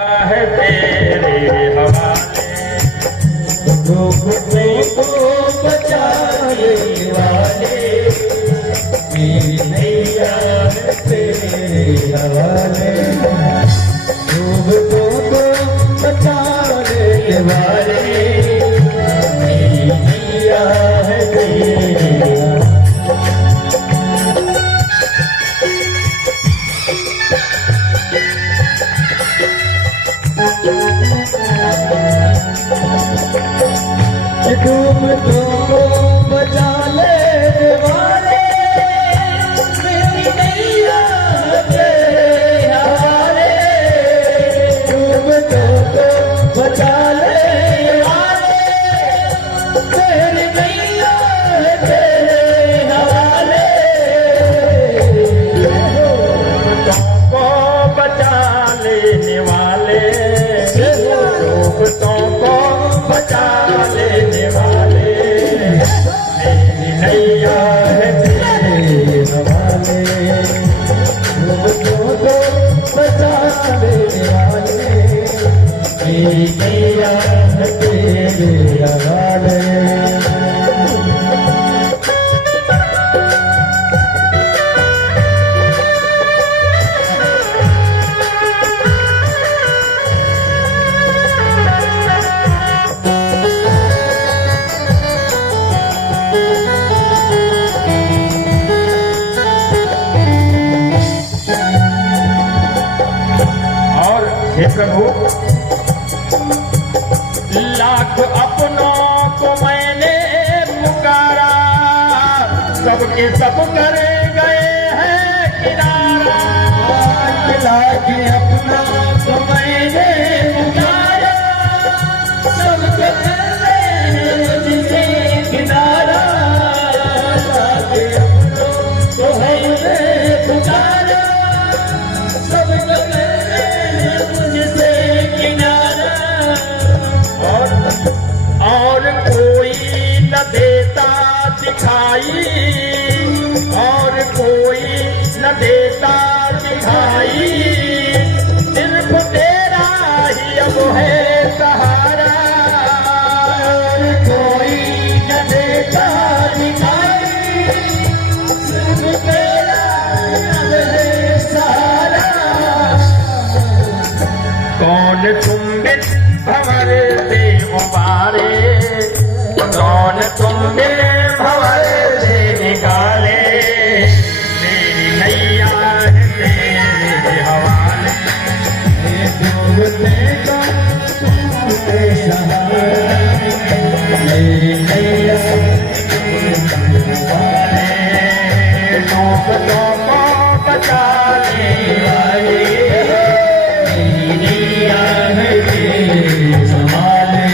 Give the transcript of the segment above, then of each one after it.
है तेरे हवाले डूबने को बचाने वाले मेरी नैया है तेरे हवाले डूबने को बचाने वाले मेरी नैया है तेरे डूबने को बचा लेने वाले मेरी नैया है तेरे हवाले डूबने को बचा लेने वाले मेरी नैया है तेरे हवाले डूबने को बचा लेने वाले डूबतों को बचा लेने वाले मेरी नैया है तेरे हवाले डूबतों को बचा लेने वाले मेरी नैया है तेरे हवाले हे प्रभु लाख अपनों को मैंने पुकारा सबके सब कर गए हैं किनारा लाख अपनों को मैंने पुकारा सबके कर गए हैं मुझसे किनारा लाख अपनों को मैंने पुकारा सबके और कोई न देता दिखाई और कोई न देता दिखाई सिर्फ तेरा ही अब है सहारा और कोई न देता दिखाई सिर्फ तेरा अब है सहारा कौन तुम बिन भंवर से उबारे कौन तुम बिन भंवर से निकाले मेरी नैया है तेरे हवाले डूबने को तुमसे सहारे मेरी नैया तेरे हवाले डूबतों को बचाने वाले मेरी नैया है तेरे हवाले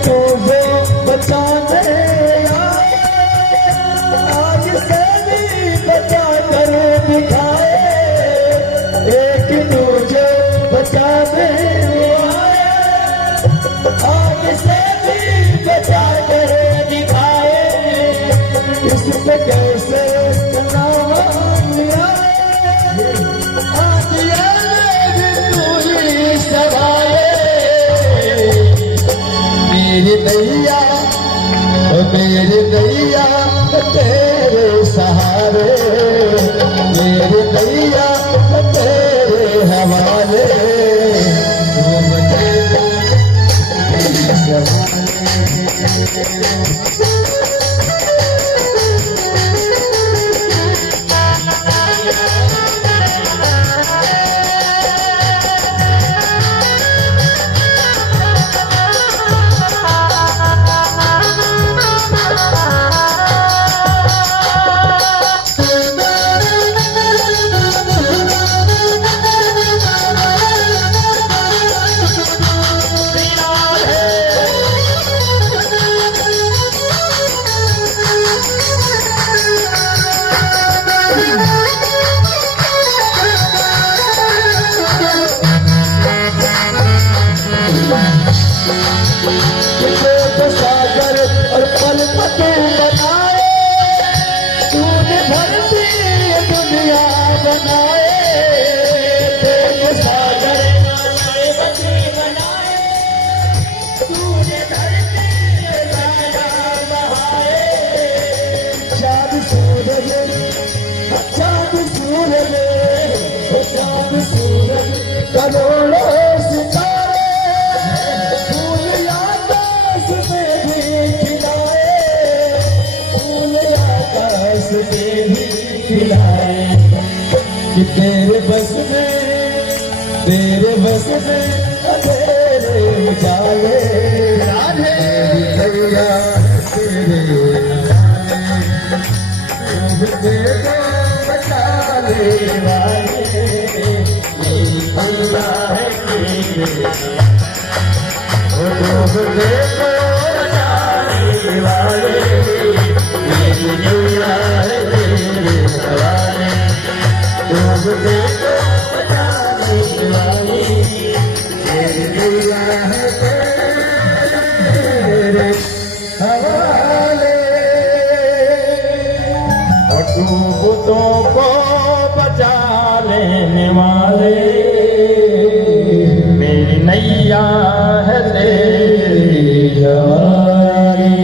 तुझे बचाने आज से भी बचा कर दिखाए एक तुझे बचाने आज से भी बचा कर दिखाए इस पे कैसे आज मेरी नैया तेरे सहारे मेरी नैया तेरे हवाले डूबने को बनाए, प्रेम सागर बनाए, बकरी बनाए, तूने धरती में साया बहाए। चाँद सूरज, चाँद सूरज, चाँद सूरज, करोड़ों सितारे, फूल आकाश में भी खिलाए, फूल आकाश में भी खिलाए। कि तेरे बस में, तेरे बस में तेरे उजाले, राधे भैया तेरे देखो बचाने वाले, अल्लाह है तेरे, देखो बचाने वाले, दुनिया है तेरे हवाले, देखो बचाने वाले, दुनिया है तेरे हवाले। और डूबतों को बचा लेने वाले, मेरी नैया है तेरी हवाले।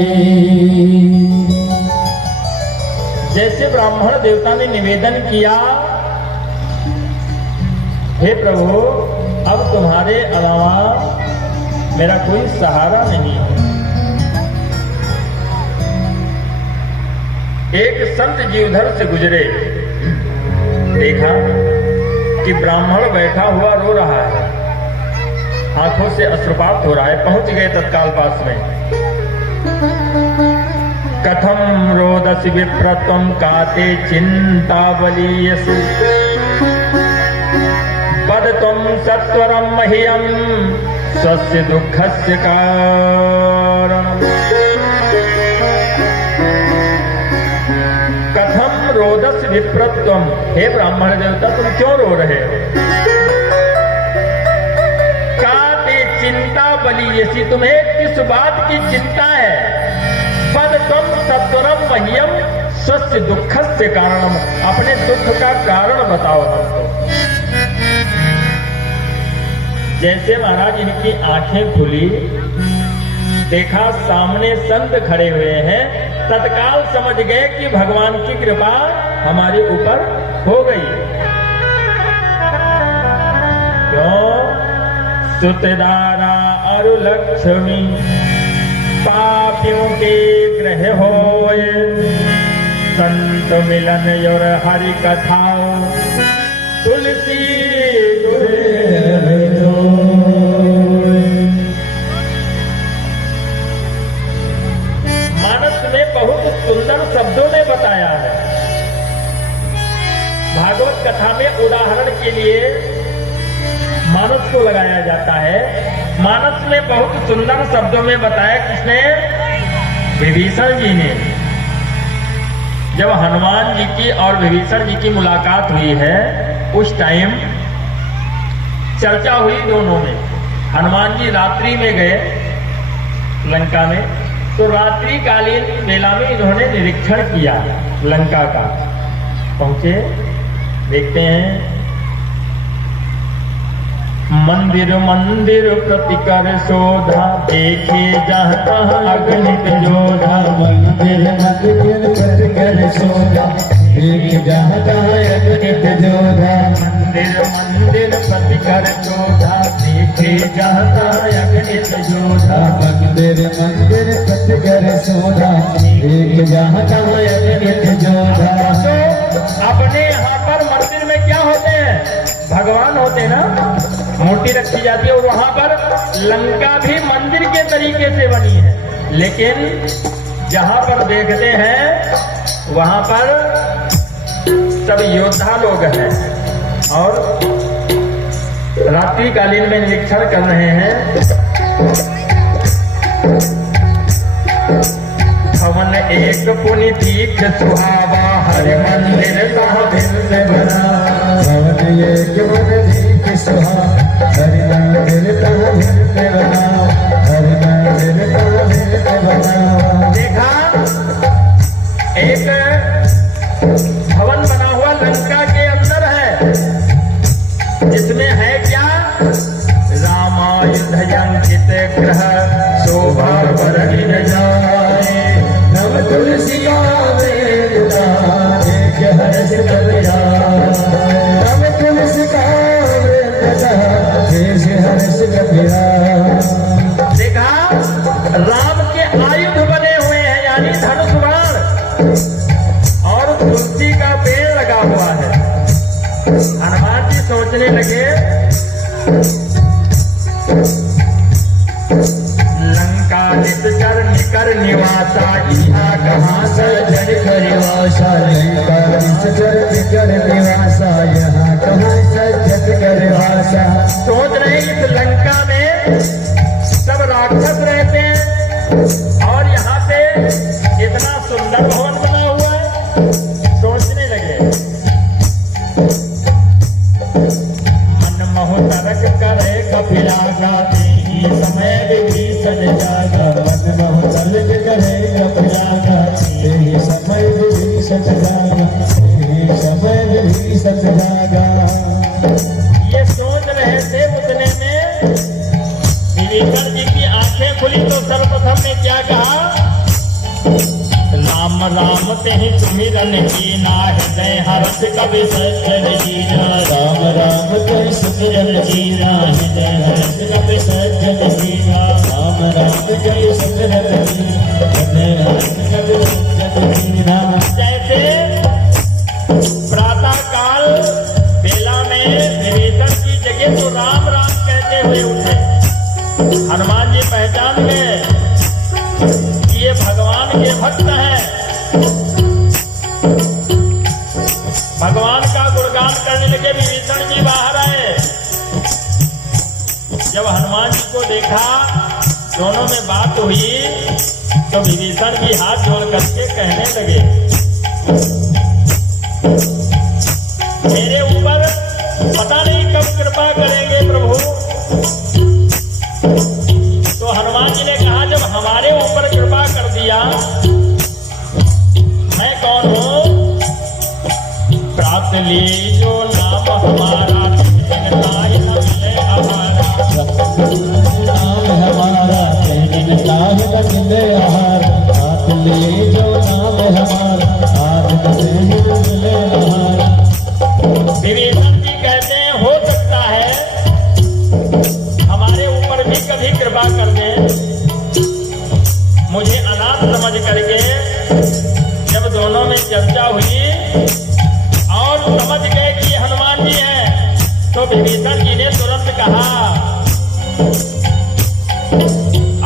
जैसे ब्राह्मण देवता ने निवेदन किया, हे प्रभु अब तुम्हारे अलावा मेरा कोई सहारा नहीं है। एक संत जी उधर से गुजरे, देखा कि ब्राह्मण बैठा हुआ रो रहा है, आंखों से अश्रुपात हो रहा है। पहुंच गए तत्काल पास में। कथम रोदसी विप्रत्वम काते चिंतावलीयसि, पदत्वं सत्वरं मह्यं स्वस्य दुःखस्य कारणम्। कथम रोदस विप्रत्वम, हे ब्राह्मण देवता तुम क्यों रो रहे हो? काते चिंता बलीयसी, तुम्हें किस बात की चिंता है? पदत्वं सत्वरं मह्यं स्वस्य दुःखस्य कारणम्, अपने दुख का कारण बताओ हमको। जैसे महाराज इनकी आंखें खुली, देखा सामने संत खड़े हुए हैं, तत्काल समझ गए कि भगवान की कृपा हमारे ऊपर हो गई। क्यों? सुतदारा और लक्ष्मी पापियों के ग्रह होए, संत मिलन और हरि कथा तुलसी मानस में बहुत सुंदर शब्दों में बताया है। भागवत कथा में उदाहरण के लिए मानस को लगाया जाता है। मानस में बहुत सुंदर शब्दों में बताया किसने? विभीषण जी ने। जब हनुमान जी की और विभीषण जी की मुलाकात हुई है, उस टाइम चर्चा हुई दोनों में। हनुमान जी रात्रि में गए लंका में, तो रात्रि कालीन बेला में इन्होंने निरीक्षण किया लंका का। पहुंचे, देखते हैं मंदिर मंदिर प्रतिकर शोधा, देखे जहाँ तहाँ अगणित जोधा। मंदिर मंदिर प्रतिकर शोधा, देखे जहाँ तहाँ अगणित जोधा। मंदिर मंदिर प्रतिकर शोधा, देखे जहाँ तहाँ अगणित जोधा। मंदिर मंदिर प्रतिकर शोधा, देखे जहाँ तहाँ अगणित जोधा। अपने यहाँ पर मंदिर में क्या होते हैं? भगवान होते हैं ना, मूर्ति रखी जाती है। और वहां पर लंका भी मंदिर के तरीके से बनी है, लेकिन जहां पर देखते हैं वहां पर सब योद्धा लोग हैं और रात्रि कालीन में निरीक्षण कर रहे हैं। भवन एक पुनि तीर्थ सुहावा, हरि मंदिर साहिल से बना। भवन एक पुनि तीर्थ सुहावा, हरि मंदिर साहिल से बना। हरि मंदिर साहिल से बना। देखा एक भवन बना हुआ लंका के अंदर है, हर्ष कबिरा राम तुलसी का वृंद देश हर्ष कबिरा। देखा, राम के आयुध बने हुए हैं, यानी धनुष बाण, और तुलसी का पेड़ लगा हुआ है। हनुमान जी सोचने लगे, लंका निश्चर निकर निवासा, इहा कहाँ सज्जन करिवासा लंका निश्चर निकर निवासा, यहाँ कहाँ सज्जन करिवासा। सोच रहे इस लंका में सब राक्षस रहते हैं और यहाँ पे इतना सुंदर भवन बना हुआ है। सोचने लगे, मन मोह तरक करे कपिला गाते, समय विभीषण जागा, मन मोह तलक करे कपिला गाते, समय विभीषण जागा, समय विभीषण जागा। ये सोच रहे थे, उतने में विभीषण जी की आंखें खुली तो सर्वप्रथम ने क्या कहा, राम राम तेहि सुमिरन कीना, हृदय हर्ष कवि सज्जन कीना। राम राम तेहि सुमिरन कीना, हृदय हर्ष कवि सज्जन कीना। राम राम तेहि सुमिरन कीना, हृदय हर्ष कवि सज्जन कीना। जैसे प्रातः काल बेला में विभीषण की जगह तो राम राम कहते हुए उठे। हनुमान जी पहचान गए कि ये भगवान के भक्त हैं, भगवान का गुणगान करने लगे। विभीषण जी बाहर आए, जब हनुमान जी को देखा, दोनों में बात हुई, तो विभीषण जी हाथ जोड़ करके कहने लगे, मेरे ऊपर पता नहीं कब कृपा करेंगे प्रभु। तो हनुमान जी ने कहा, जब हमारे ऊपर कृपा कर दिया, मैं कौन हूँ, प्राप्त ली जो नाम हमारा, जगताई मिले हमारा, नाम हमारा कहता है मिले आहार, प्राप्त ली जो नाम हमारा, आज मिले आहार। विभीषण जी कहते हैं, हो सकता है हमारे ऊपर भी कभी कृपा कर दे। मुझे अनाथ समझ करके जब दोनों में चर्चा हुई और समझ गए कि हनुमान जी हैं, तो विभीषण जी ने तुरंत कहा,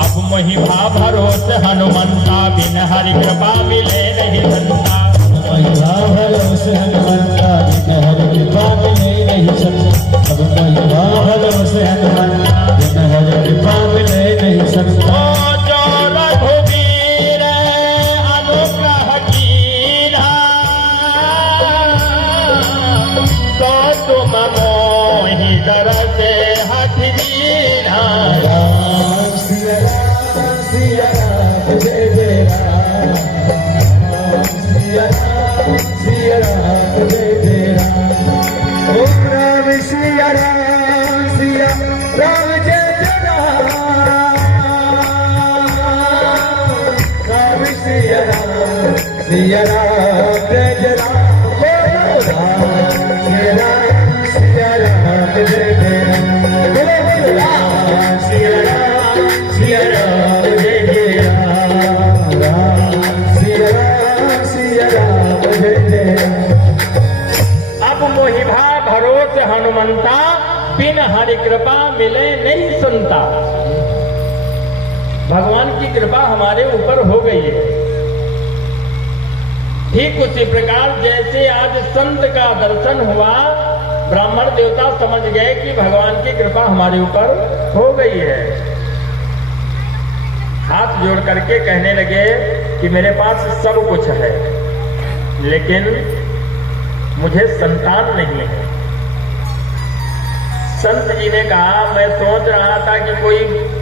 अब महिमा भरोसे हनुमंता, बिन हरि कृपा मिले नहीं संता। महिमा भरोसे हनुमंता, बिन हरि कृपा मिले नहीं संता। अब महिमा भरोसे हनुमंता, बिन हरि कृपा मिले नहीं संता। जो रघुवीर अनुग्रह कीन्हा, तो तुम मोहि दरसे हठ दीन्हा। राम सिया राम जय जय राम, राम सिया राम जय जय राम। ओम राम सिया राम जय जय राम, राम सिया राम जय जय राम। बोलो राम सिया राम जय जय राम, बोलो बोलो राम सिया राम जय जय राम, राम सिया राम जय जय राम। अब मोहिभा भरोस हनुमंता, बिन हरि कृपा मिले नहीं सुनता। भगवान की कृपा हमारे ऊपर हो गई है। ठीक उसी प्रकार जैसे आज संत का दर्शन हुआ, ब्राह्मण देवता समझ गए कि भगवान की कृपा हमारे ऊपर हो गई है। हाथ जोड़ करके कहने लगे कि मेरे पास सब कुछ है, लेकिन मुझे संतान नहीं है। संत जी ने कहा, मैं सोच रहा था कि कोई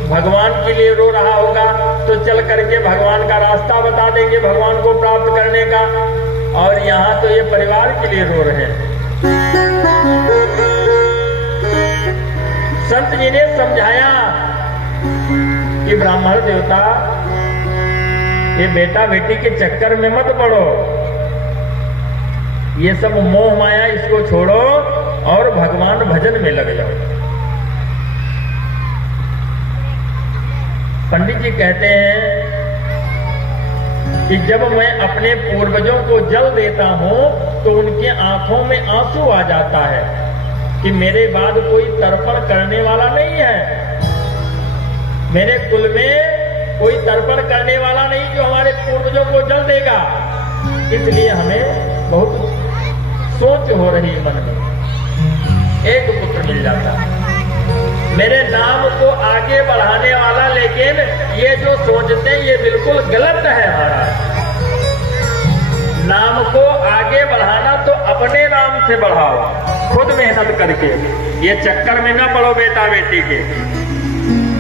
भगवान के लिए रो रहा होगा तो चल करके भगवान का रास्ता बता देंगे भगवान को प्राप्त करने का, और यहाँ तो ये परिवार के लिए रो रहे हैं। संत जी ने समझाया कि ब्राह्मण देवता, ये बेटा बेटी के चक्कर में मत पड़ो। ये सब मोह माया इसको छोड़ो और भगवान भजन में लग जाओ। पंडित जी कहते हैं कि जब मैं अपने पूर्वजों को जल देता हूं तो उनके आंखों में आंसू आ जाता है कि मेरे बाद कोई तर्पण करने वाला नहीं है, मेरे कुल में कोई तर्पण करने वाला नहीं जो हमारे पूर्वजों को जल देगा। इसलिए हमें बहुत सोच हो रही है मन में। एक पुत्र मिल जाता मेरे नाम को आगे बढ़ाने वाला, लेकिन ये जो सोचते हैं ये बिल्कुल गलत है। हमारा नाम को आगे बढ़ाना तो अपने नाम से बढ़ाओ, खुद मेहनत करके। ये चक्कर में ना पड़ो बेटा बेटी के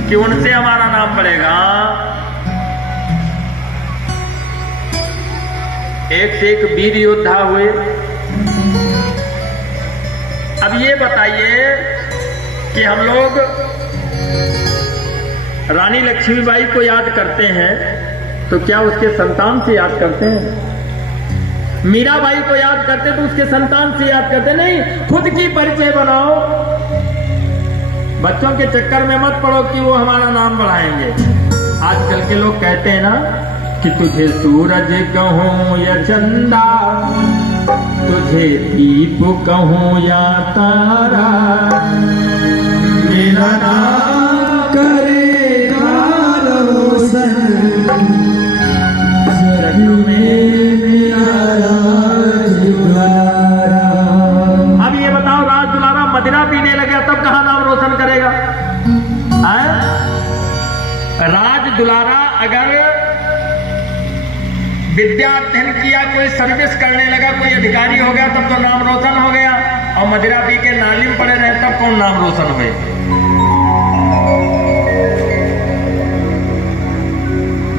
कि उनसे हमारा नाम बढ़ेगा। एक से एक वीर योद्धा हुए। अब ये बताइए कि हम लोग रानी लक्ष्मीबाई को याद करते हैं तो क्या उसके संतान से याद करते हैं? मीराबाई को याद करते तो उसके संतान से याद करते नहीं। खुद की परिचय बनाओ, बच्चों के चक्कर में मत पड़ो कि वो हमारा नाम बढ़ाएंगे। आजकल के लोग कहते हैं ना कि तुझे सूरज कहूं या चंदा, तुझे दीप कहूं या तारा, मेरा नाम करेगा रोशन, स्वर्ग में मेरा राज दुलारा। अब ये बताओ, राज दुलारा मदिरा पीने लगे तब कहाँ नाम रोशन करेगा? राज दुलारा अगर विद्या अध्ययन किया, कोई सर्विस करने लगा, कोई अधिकारी हो गया तब तो नाम रोशन हो गया, और मदिरा पी के नाली में पड़े रहे तब कौन नाम रोशन हुए?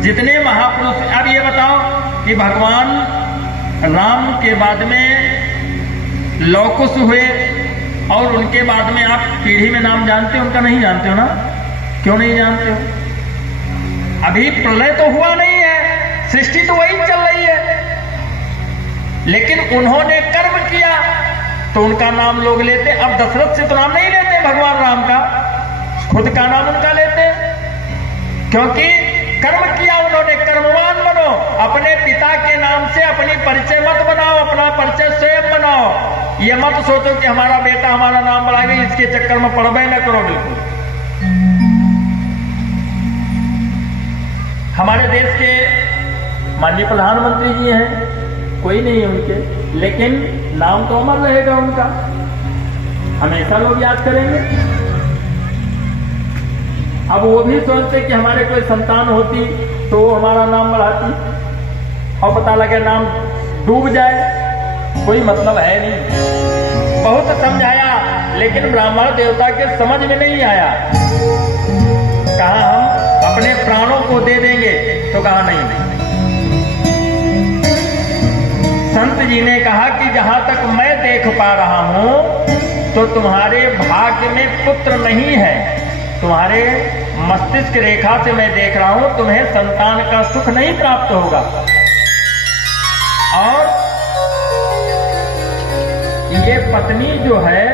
जितने महापुरुष, अब ये बताओ कि भगवान राम के बाद में लौकुश हुए और उनके बाद में आप पीढ़ी में नाम जानते हो, उनका नहीं जानते हो ना? क्यों नहीं जानते हो? अभी प्रलय तो हुआ नहीं है, सृष्टि तो वही चल रही है, लेकिन उन्होंने कर्म किया तो उनका नाम लोग लेते। अब दशरथ से तो नाम नहीं लेते भगवान राम का, खुद का नाम उनका लेते, क्योंकि कर्म किया उन्होंने। कर्मवान बनो, अपने पिता के नाम से अपनी परिचय मत बनाओ, अपना परिचय स्वयं बनाओ। ये मत सोचो कि हमारा बेटा हमारा नाम बढ़ाएगा, इसके चक्कर में पड़बे न करो। बिल्कुल हमारे देश के माननीय प्रधानमंत्री जी हैं, कोई नहीं है उनके, लेकिन नाम तो अमर रहेगा उनका, हमेशा लोग याद करेंगे। अब वो भी सोचते कि हमारे कोई संतान होती तो वो हमारा नाम बढ़ाती, और पता लगे नाम डूब जाए, कोई मतलब है नहीं। बहुत समझाया लेकिन ब्राह्मण देवता के समझ में नहीं आया। कहा हम अपने प्राणों को दे देंगे, तो कहा नहीं। संत जी ने कहा कि जहां तक मैं देख पा रहा हूं तो तुम्हारे भाग्य में पुत्र नहीं है, तुम्हारे मस्तिष्क रेखा से मैं देख रहा हूं तुम्हें संतान का सुख नहीं प्राप्त होगा, और ये पत्नी जो है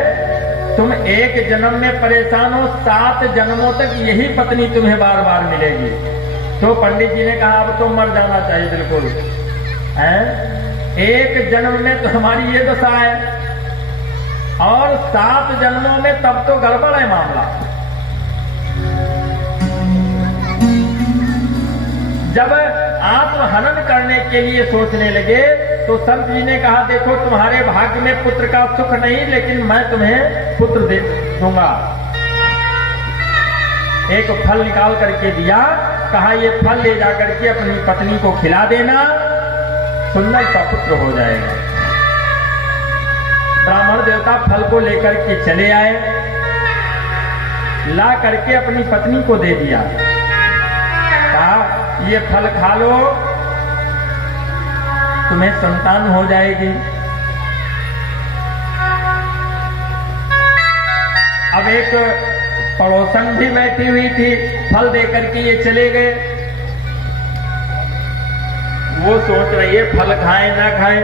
तुम एक जन्म में परेशान हो, 7 जन्मों तक यही पत्नी तुम्हें बार बार मिलेगी। तो पंडित जी ने कहा अब तो मर जाना चाहिए बिल्कुल, है? एक जन्म में तो हमारी ये दशा है, और 7 जन्मों में तब तो गड़बड़ है मामला। जब आत्महनन करने के लिए सोचने लगे तो संत जी ने कहा देखो तुम्हारे भाग्य में पुत्र का सुख नहीं, लेकिन मैं तुम्हें पुत्र दे दूंगा। एक फल निकाल करके दिया, कहा ये फल ले जाकर के अपनी पत्नी को खिला देना, सुंदर सा पुत्र हो जाएगा। ब्राह्मण देवता फल को लेकर के चले आए, ला करके अपनी पत्नी को दे दिया, कहा ये फल खा लो तुम्हें संतान हो जाएगी। अब एक पड़ोसन भी बैठी हुई थी, फल देकर के ये चले गए। वो सोच रही है फल खाएं ना खाएं,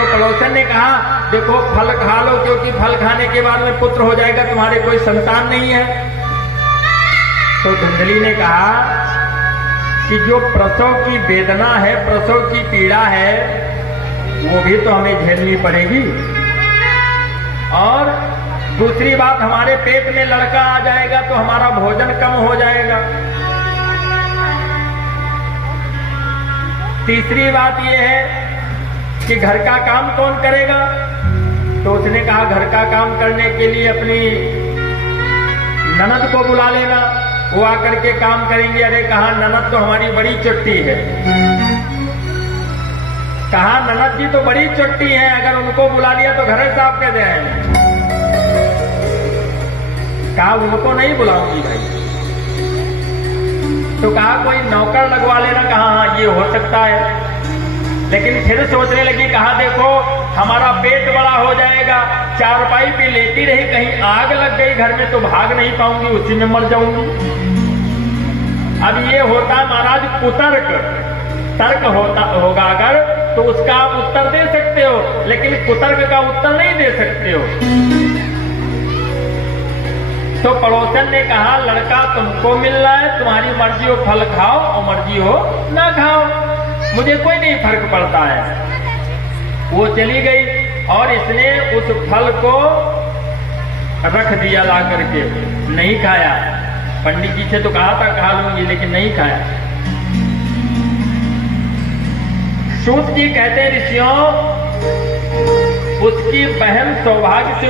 तो पड़ोसन ने कहा देखो फल खा लो, क्योंकि फल खाने के बाद में पुत्र हो जाएगा, तुम्हारे कोई संतान नहीं है। तो धुंधली ने कहा कि जो प्रसव की वेदना है, प्रसव की पीड़ा है, वो भी तो हमें झेलनी पड़ेगी। और दूसरी बात, हमारे पेट में लड़का आ जाएगा तो हमारा भोजन कम हो जाएगा। तीसरी बात यह है कि घर का काम कौन करेगा। तो उसने कहा घर का काम करने के लिए अपनी ननद को बुला लेना, वो आकर के काम करेंगे। अरे कहा ननद तो हमारी बड़ी चुट्टी है। कहा ननद जी तो बड़ी चुट्टी है, अगर उनको बुला लिया तो घर साफ कर जाएंगे। कहा उनको नहीं बुलाऊंगी भाई। तो कहा कोई नौकर लगवा लेना। कहा हाँ ये हो सकता है। लेकिन फिर सोचने लगी, कहा देखो हमारा पेट बड़ा हो जाएगा, चारपाई पे लेटी रही, कहीं आग लग गई घर में तो भाग नहीं पाऊंगी, उसी में मर जाऊंगी। अब ये होता महाराज कुतर्क, तर्क होगा अगर तो उसका आप उत्तर दे सकते हो, लेकिन कुतर्क का उत्तर नहीं दे सकते हो। तो पड़ोसन ने कहा लड़का तुमको मिल रहा है, तुम्हारी मर्जी हो फल खाओ और मर्जी हो ना खाओ, मुझे कोई नहीं फर्क पड़ता है। वो चली गई और इसने उस फल को रख दिया ला करके, नहीं खाया। पंडित जी से तो कहा था खा लूंगी, लेकिन नहीं खाया। सूत जी कहते हैं ऋषियों, उसकी बहन सौभाग्य से